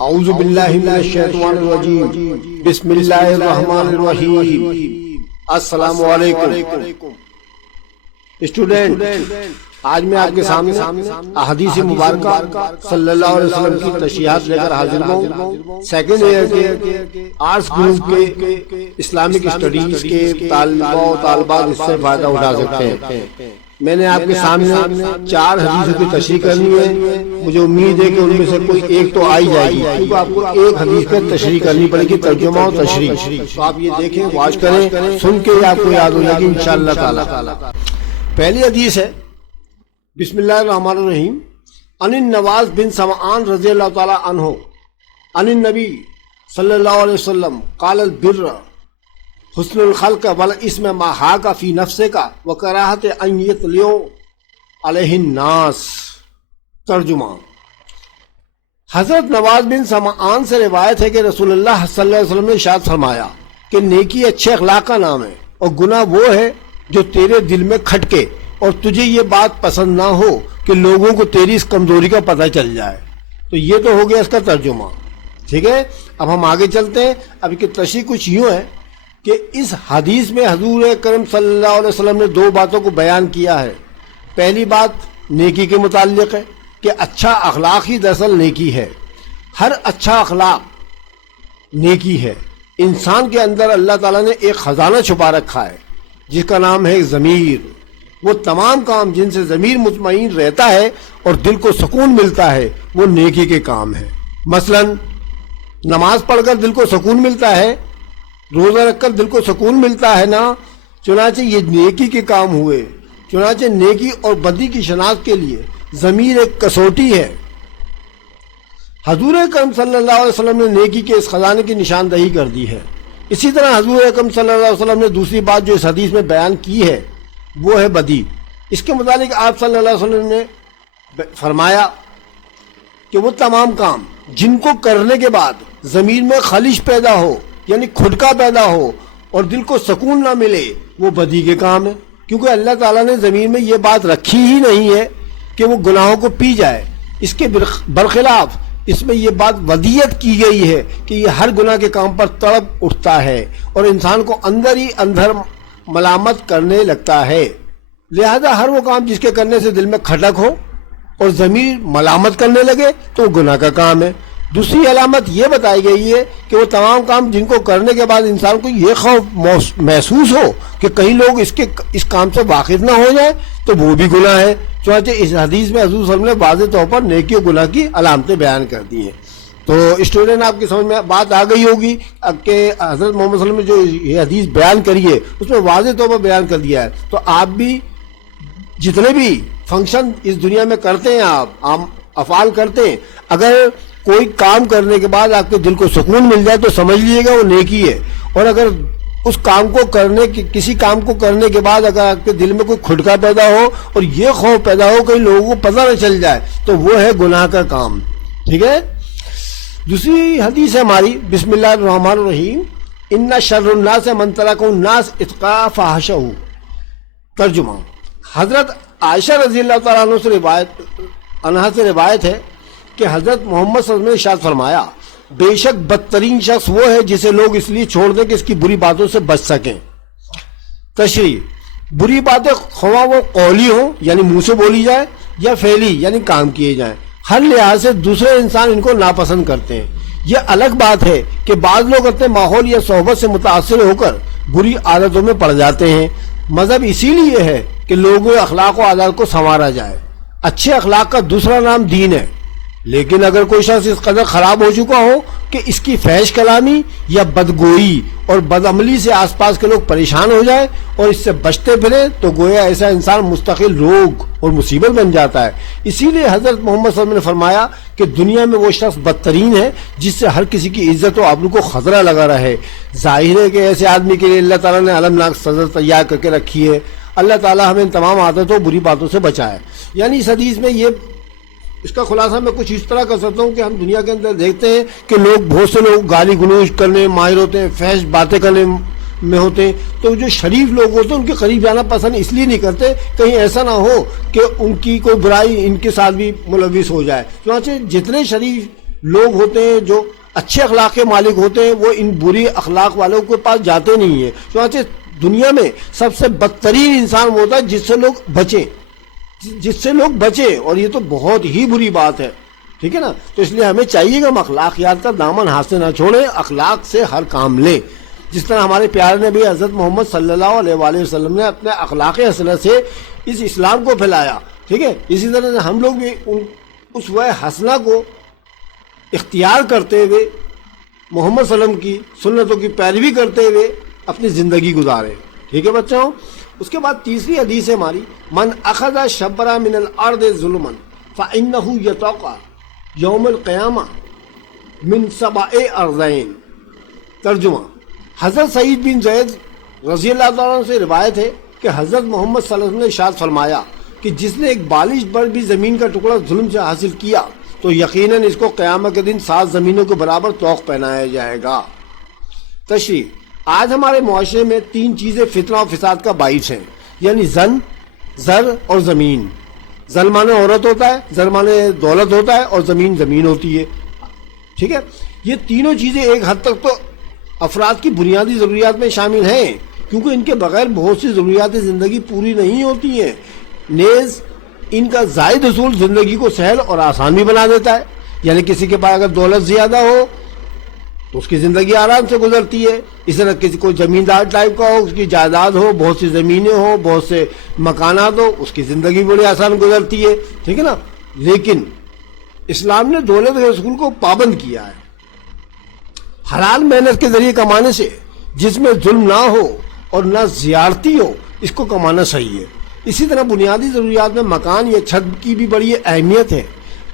اعوذ باللہ من الشیطان الرجیم، بسم اللہ الرحمن الرحیم۔ السلام علیکم اسٹوڈنٹ، آج میں آپ کے سامنے احادیث مبارکہ صلی اللہ علیہ وسلم کی تشریحات لے کر حاضر ہوں۔ سیکنڈ ایئر کے آرٹس گروپ کے اسلامک اسٹڈیز کے طالبہ و طالبات اس سے فائدہ اٹھا سکتے ہیں۔ میں نے آپ کے سامنے 4 حدیثوں کی تشریح کرنی ہے۔ مجھے امید ہے کہ ان میں سے کوئی ایک تو آئی جائے گی، کیونکہ آپ کو ایک حدیث کی تشریح کرنی پڑے گی، ترجمہ و تشریح۔ تو آپ یہ دیکھیں، واچ کریں، سن کے آپ کو یاد ہو جائے گی انشاءاللہ تعالی۔ پہلی حدیث ہے، بسم اللہ الرحمن الرحیم، عن النواس بن سمعان رضی اللہ تعالی عنہ عن النبی صلی اللہ علیہ وسلم قال البر حسن الخلق والاسم ما حاک فی نفسک وکراہت ان یطلعوا علیہ الناس۔ ترجمہ، حضرت نواس بن سمعان سے روایت ہے کہ رسول اللہ صلی اللہ علیہ وسلم نے ارشاد فرمایا کہ نیکی اچھے اخلاق کا نام ہے، اور گناہ وہ ہے جو تیرے دل میں کھٹکے اور تجھے یہ بات پسند نہ ہو کہ لوگوں کو تیری اس کمزوری کا پتہ چل جائے۔ تو یہ تو ہو گیا اس کا ترجمہ، ٹھیک ہے۔ اب ہم آگے چلتے ہیں۔ اب کی تشریح کچھ یوں ہے کہ اس حدیث میں حضور اکرم صلی اللہ علیہ وسلم نے 2 باتوں کو بیان کیا ہے۔ پہلی بات نیکی کے متعلق ہے کہ اچھا اخلاق ہی دراصل نیکی ہے۔ ہر اچھا اخلاق نیکی ہے۔ انسان کے اندر اللہ تعالیٰ نے ایک خزانہ چھپا رکھا ہے جس کا نام ہے ضمیر۔ وہ تمام کام جن سے ضمیر مطمئن رہتا ہے اور دل کو سکون ملتا ہے، وہ نیکی کے کام ہے۔ مثلا نماز پڑھ کر دل کو سکون ملتا ہے، روزہ رکھ کر دل کو سکون ملتا ہے نا، چنانچہ یہ نیکی کے کام ہوئے۔ چنانچہ نیکی اور بدی کی شناخت کے لیے ضمیر ایک کسوٹی ہے۔ حضور اکرم صلی اللہ علیہ وسلم نے نیکی کے اس خزانے کی نشاندہی کر دی ہے۔ اسی طرح حضور اکرم صلی اللہ علیہ وسلم نے دوسری بات جو اس حدیث میں بیان کی ہے وہ ہے بدی۔ اس کے متعلق آپ صلی اللہ علیہ وسلم نے فرمایا کہ وہ تمام کام جن کو کرنے کے بعد ضمیر میں خلش پیدا ہو، یعنی کھٹکا پیدا ہو اور دل کو سکون نہ ملے، وہ بدی کے کام ہے، کیونکہ اللہ تعالیٰ نے ضمیر میں یہ بات رکھی ہی نہیں ہے کہ وہ گناہوں کو پی جائے۔ اس کے برخلاف اس میں یہ بات ودیت کی گئی ہے کہ یہ ہر گناہ کے کام پر تڑپ اٹھتا ہے اور انسان کو اندر ہی اندر ملامت کرنے لگتا ہے۔ لہذا ہر وہ کام جس کے کرنے سے دل میں کھٹک ہو اور ضمیر ملامت کرنے لگے تو وہ گناہ کا کام ہے۔ دوسری علامت یہ بتائی گئی ہے کہ وہ تمام کام جن کو کرنے کے بعد انسان کو یہ خوف محسوس ہو کہ کہیں لوگ اس کام سے واقف نہ ہو جائے تو وہ بھی گناہ ہے۔ چنانچہ اس حدیث میں حضور صلی اللہ علیہ وسلم نے واضح طور پر نیکی و گناہ کی علامتیں بیان کر دی ہیں۔ تو اسٹوڈنٹ، آپ کی سمجھ میں بات آ گئی ہوگی کہ حضرت محمد صلی اللہ علیہ وسلم نے جو یہ حدیث بیان کری ہے اس میں واضح طور پر بیان کر دیا ہے۔ تو آپ بھی جتنے بھی فنکشن اس دنیا میں کرتے ہیں، آپ عام افعال کرتے ہیں، اگر کوئی کام کرنے کے بعد آپ کے دل کو سکون مل جائے تو سمجھ لیجیے گا وہ نیکی ہے، اور اگر اس کام کو کسی کام کو کرنے کے بعد اگر آپ کے دل میں کوئی کھٹکا پیدا ہو اور یہ خوف پیدا ہو کہ لوگوں کو پتہ نہ چل جائے تو وہ ہے گناہ کا کام، ٹھیک ہے۔ دوسری حدیث ہے ہماری، بسم اللہ الرحمن الرحیم، ان شر الناس من ترک الناس اتقاء فحشہ۔ ترجمہ، حضرت عائشہ رضی اللہ تعالیٰ عنہ سے روایت ہے کہ حضرت محمد صلی اللہ علیہ وسلم نے ارشاد فرمایا، بے شک بدترین شخص وہ ہے جسے لوگ اس لیے چھوڑ دیں کہ اس کی بری باتوں سے بچ سکیں۔ تشریح، بری باتیں خواہ وہ قولی ہوں یعنی منہ سے بولی جائے یا فعلی یعنی کام کیے جائیں، ہر لحاظ سے دوسرے انسان ان کو ناپسند کرتے ہیں۔ یہ الگ بات ہے کہ بعض لوگ اپنے ماحول یا صحبت سے متاثر ہو کر بری عادتوں میں پڑ جاتے ہیں۔ مذہب اسی لیے ہے کہ لوگوں کے اخلاق و عادات کو سنوارا جائے۔ اچھے اخلاق کا دوسرا نام دین ہے، لیکن اگر کوئی شخص اس قدر خراب ہو چکا ہو کہ اس کی فحش کلامی یا بدگوئی اور بدعملی سے آس پاس کے لوگ پریشان ہو جائیں اور اس سے بچتے پھریں تو گویا ایسا انسان مستقل روگ اور مصیبت بن جاتا ہے۔ اسی لیے حضرت محمد صلی اللہ علیہ وسلم نے فرمایا کہ دنیا میں وہ شخص بدترین ہے جس سے ہر کسی کی عزت و آبرو کو خطرہ لگا رہے۔ ظاہر ہے کہ ایسے آدمی کے لیے اللہ تعالیٰ نے المناک سزا تیار کر کے رکھی ہے۔ اللہ تعالیٰ ہمیں ان تمام عادتوں بری باتوں سے بچائے۔ یعنی اس حدیث میں اس کا خلاصہ میں کچھ اس طرح کر سکتا ہوں کہ ہم دنیا کے اندر دیکھتے ہیں کہ بہت سے لوگ گالی گلوچ کرنے ماہر ہوتے ہیں، فحش باتیں کرنے میں ہوتے ہیں، تو جو شریف لوگ ہوتے ہیں ان کے قریب جانا پسند اس لیے نہیں کرتے کہیں ایسا نہ ہو کہ ان کی کوئی برائی ان کے ساتھ بھی ملوث ہو جائے۔ چنانچہ جتنے شریف لوگ ہوتے ہیں جو اچھے اخلاق کے مالک ہوتے ہیں وہ ان بری اخلاق والوں کے پاس جاتے نہیں ہیں. چنانچہ دنیا میں سب سے بدترین انسان وہ ہوتا ہے جس سے لوگ بچیں اور یہ تو بہت ہی بری بات ہے. ٹھیک ہے نا. تو اس لیے ہمیں چاہیے کہ ہم اخلاقیات کا دامن ہاتھ سے نہ چھوڑیں, اخلاق سے ہر کام لیں. جس طرح ہمارے پیارے نبی حضرت محمد صلی اللہ علیہ وآلہ وسلم نے اپنے اخلاق حسنہ سے اس اسلام کو پھیلایا. ٹھیک ہے. اسی طرح سے ہم لوگ بھی اس وہ حسنہ کو اختیار کرتے ہوئے محمد صلی اللہ علیہ وسلم کی سنتوں کی پیروی کرتے ہوئے اپنی زندگی گزارے. ٹھیک ہے بچوں. اس کے بعد تیسری حدیث ہے ہماری, من اخذ شبرا من الارض ظلما فانه یتوقع یوم القیامہ من 7 ارضین. ترجمہ, حضرت سعید بن زید رضی اللہ تعالیٰ عنہ سے روایت ہے کہ حضرت محمد صلی اللہ علیہ وسلم نے ارشاد فرمایا کہ جس نے ایک بالش پر بھی زمین کا ٹکڑا ظلم سے حاصل کیا تو یقیناً اس کو قیامت کے دن 7 زمینوں کے برابر طوق پہنایا جائے گا. تشریح, آج ہمارے معاشرے میں 3 چیزیں فتنہ و فساد کا باعث ہیں, یعنی زن, زر اور زمین. زن مانے عورت ہوتا ہے, زر مانے دولت ہوتا ہے, اور زمین ہوتی ہے. ٹھیک ہے. یہ تینوں چیزیں ایک حد تک تو افراد کی بنیادی ضروریات میں شامل ہیں, کیونکہ ان کے بغیر بہت سی ضروریات زندگی پوری نہیں ہوتی ہیں. نیز ان کا زائد حصول زندگی کو سہل اور آسان بھی بنا دیتا ہے. یعنی کسی کے پاس اگر دولت زیادہ ہو تو اس کی زندگی آرام سے گزرتی ہے. اس طرح کسی کو زمیندار ٹائپ کا ہو, اس کی جائیداد ہو, بہت سی زمینیں ہو, بہت سے مکانات ہو, اس کی زندگی بڑی آسان گزرتی ہے. ٹھیک ہے نا. لیکن اسلام نے دولت کے حصول کو پابند کیا ہے. حلال محنت کے ذریعے کمانے سے, جس میں ظلم نہ ہو اور نہ زیارتی ہو, اس کو کمانا صحیح ہے. اسی طرح بنیادی ضروریات میں مکان یا چھت کی بھی بڑی اہمیت ہے.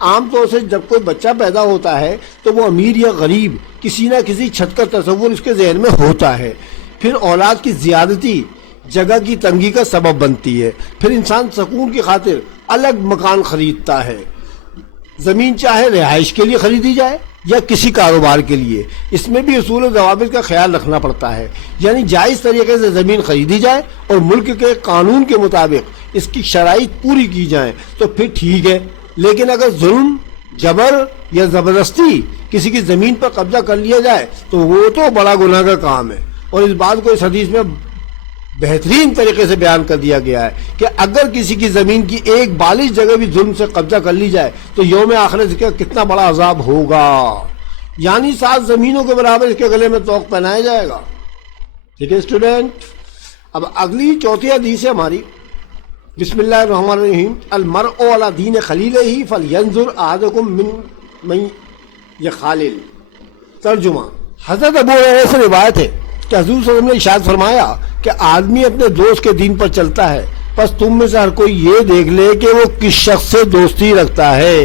عام طور سے جب کوئی بچہ پیدا ہوتا ہے تو وہ امیر یا غریب کسی نہ کسی چھت کا تصور اس کے ذہن میں ہوتا ہے. پھر اولاد کی زیادتی جگہ کی تنگی کا سبب بنتی ہے. پھر انسان سکون کی خاطر الگ مکان خریدتا ہے. زمین چاہے رہائش کے لیے خریدی جائے یا کسی کاروبار کے لیے, اس میں بھی اصول و ضوابط کا خیال رکھنا پڑتا ہے. یعنی جائز طریقے سے زمین خریدی جائے اور ملک کے قانون کے مطابق اس کی شرائط پوری کی جائیں تو پھر ٹھیک ہے. لیکن اگر ظلم, جبر یا زبردستی کسی کی زمین پر قبضہ کر لیا جائے تو وہ تو بڑا گناہ کا کام ہے. اور اس بات کو اس حدیث میں بہترین طریقے سے بیان کر دیا گیا ہے کہ اگر کسی کی زمین کی ایک بالش جگہ بھی ظلم سے قبضہ کر لی جائے تو یوم آخرت کا کتنا بڑا عذاب ہوگا. یعنی 7 زمینوں کے برابر اس کے گلے میں طوق پہنایا جائے گا. ٹھیک ہے اسٹوڈنٹ. اب اگلی چوتھی حدیث ہے ہماری, بسم اللہ الرحمن الرحیم, المرء علی دین خلیلہ فلینظر احدکم من یخالل. ترجمہ, حضرت ابو ہریرہ سے روایت ہے کہ حضور صلی اللہ علیہ وسلم نے ارشاد فرمایا کہ آدمی اپنے دوست کے دین پر چلتا ہے, بس تم میں سے ہر کوئی یہ دیکھ لے کہ وہ کس شخص سے دوستی رکھتا ہے.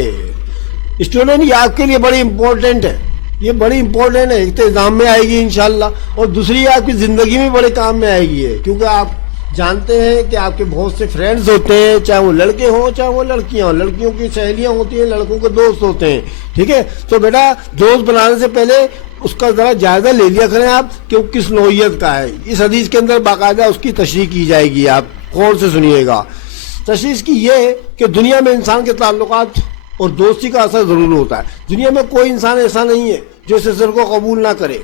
اسٹوڈنٹ, یہ آپ کے لیے بڑی امپورٹنٹ ہے, یہ بڑی امپورٹنٹ ہے. ایک تو ایگزام میں آئے گی انشاءاللہ, اور دوسری آپ کی زندگی میں بڑے کام میں آئے گی ہے, کیونکہ آپ جانتے ہیں کہ آپ کے بہت سے فرینڈز ہوتے ہیں, چاہے وہ لڑکے ہوں چاہے وہ لڑکیاں ہوں. لڑکیوں کی سہیلیاں ہوتی ہیں, لڑکوں کے دوست ہوتے ہیں. ٹھیک ہے. تو بیٹا دوست بنانے سے پہلے اس کا ذرا جائزہ لے لیا کریں آپ کہ وہ کس نوعیت کا ہے. اس حدیث کے اندر باقاعدہ اس کی تشریح کی جائے گی, آپ غور سے سنیے گا. تشریح کی یہ ہے کہ دنیا میں انسان کے تعلقات اور دوستی کا اثر ضرور ہوتا ہے. دنیا میں کوئی انسان ایسا نہیں ہے جو اس اثر کو قبول نہ کرے.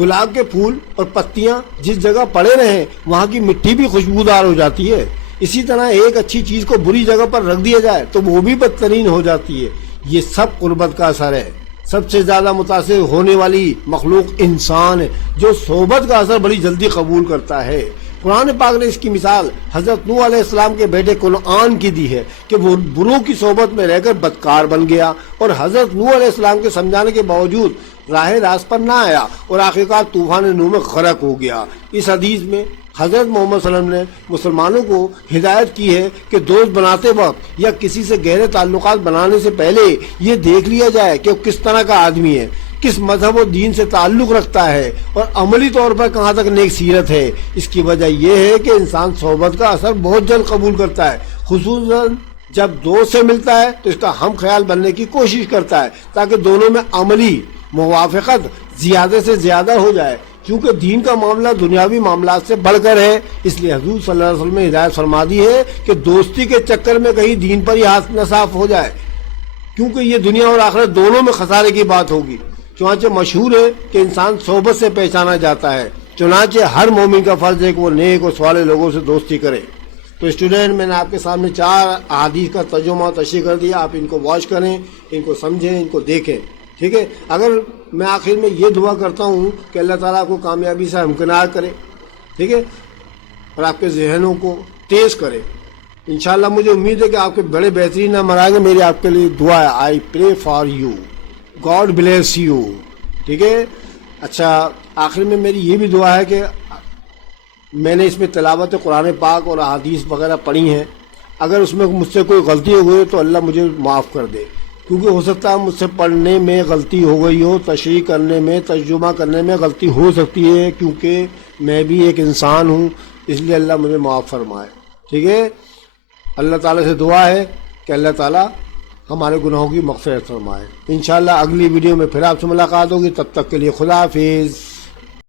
گلاب کے پھول اور پتیاں جس جگہ پڑے رہیں وہاں کی مٹی بھی خوشبودار ہو جاتی ہے. اسی طرح ایک اچھی چیز کو بری جگہ پر رکھ دیا جائے تو وہ بھی بدترین ہو جاتی ہے. یہ سب قربت کا اثر ہے. سب سے زیادہ متاثر ہونے والی مخلوق انسان ہے جو صحبت کا اثر بڑی جلدی قبول کرتا ہے. قرآن پاک نے اس کی مثال حضرت نوح علیہ السلام کے بیٹے کنعان کی دی ہے کہ وہ بروں کی صحبت میں رہ کر بدکار بن گیا اور حضرت نوح علیہ السلام کے سمجھانے کے باوجود راہ راست پر نہ آیا اور آخرکار طوفان نوح میں غرق ہو گیا. اس حدیث میں حضرت محمد صلی اللہ علیہ وسلم نے مسلمانوں کو ہدایت کی ہے کہ دوست بناتے وقت یا کسی سے گہرے تعلقات بنانے سے پہلے یہ دیکھ لیا جائے کہ وہ کس طرح کا آدمی ہے, کس مذہب و دین سے تعلق رکھتا ہے اور عملی طور پر کہاں تک نیک سیرت ہے. اس کی وجہ یہ ہے کہ انسان صحبت کا اثر بہت جلد قبول کرتا ہے, خصوصاً جب دوست سے ملتا ہے تو اس کا ہم خیال بننے کی کوشش کرتا ہے تاکہ دونوں میں عملی موافقت زیادہ سے زیادہ ہو جائے. کیونکہ دین کا معاملہ دنیاوی معاملات سے بڑھ کر ہے, اس لیے حضور صلی اللہ علیہ وسلم نے ہدایت فرما دی ہے کہ دوستی کے چکر میں کہیں دین پر ہی ہاتھ نہ صاف ہو جائے. کیونکہ یہ دنیا اور آخرت دونوں میں خسارے کی بات ہوگی۔ چنانچہ مشہور ہے کہ انسان صحبت سے پہچانا جاتا ہے، چنانچہ ہر مومن کا فرض ہے کہ وہ نیک اور صالح لوگوں سے دوستی کرے۔ تو اسٹوڈنٹ، میں نے آپ کے سامنے 4 احادیث کا ترجمہ اور تشریح کر دیا، آپ ان کو واچ کریں، ان کو سمجھیں، ان کو دیکھیں، ٹھیک ہے۔ اگر میں آخر میں یہ دعا کرتا ہوں کہ اللہ تعالیٰ کو کامیابی سے ہمکنار کرے، ٹھیک ہے، اور آپ کے ذہنوں کو تیز کرے۔ انشاءاللہ مجھے امید ہے کہ آپ کے بڑے بہترین نمبر آئیں گے۔ میری آپ کے لیے دعا ہے، I pray for you, God bless you, ٹھیک ہے۔ اچھا، آخر میں میری یہ بھی دعا ہے کہ میں نے اس میں تلاوت قرآن پاک اور احادیث وغیرہ پڑھی ہیں، اگر اس میں مجھ سے کوئی غلطی ہو گئی تو اللہ مجھے معاف کر دے، کیونکہ ہو سکتا ہے مجھ سے پڑھنے میں غلطی ہو گئی ہو، تشریح کرنے میں، ترجمہ کرنے میں غلطی ہو سکتی ہے، کیونکہ میں بھی ایک انسان ہوں، اس لیے اللہ مجھے معاف فرمائے، ٹھیک ہے۔ اللہ تعالیٰ سے دعا ہے کہ اللہ تعالیٰ ہمارے گناہوں کی مغفرت فرمائے۔ انشاءاللہ اگلی ویڈیو میں پھر آپ سے ملاقات ہوگی، تب تک کے لیے خدا حافظ۔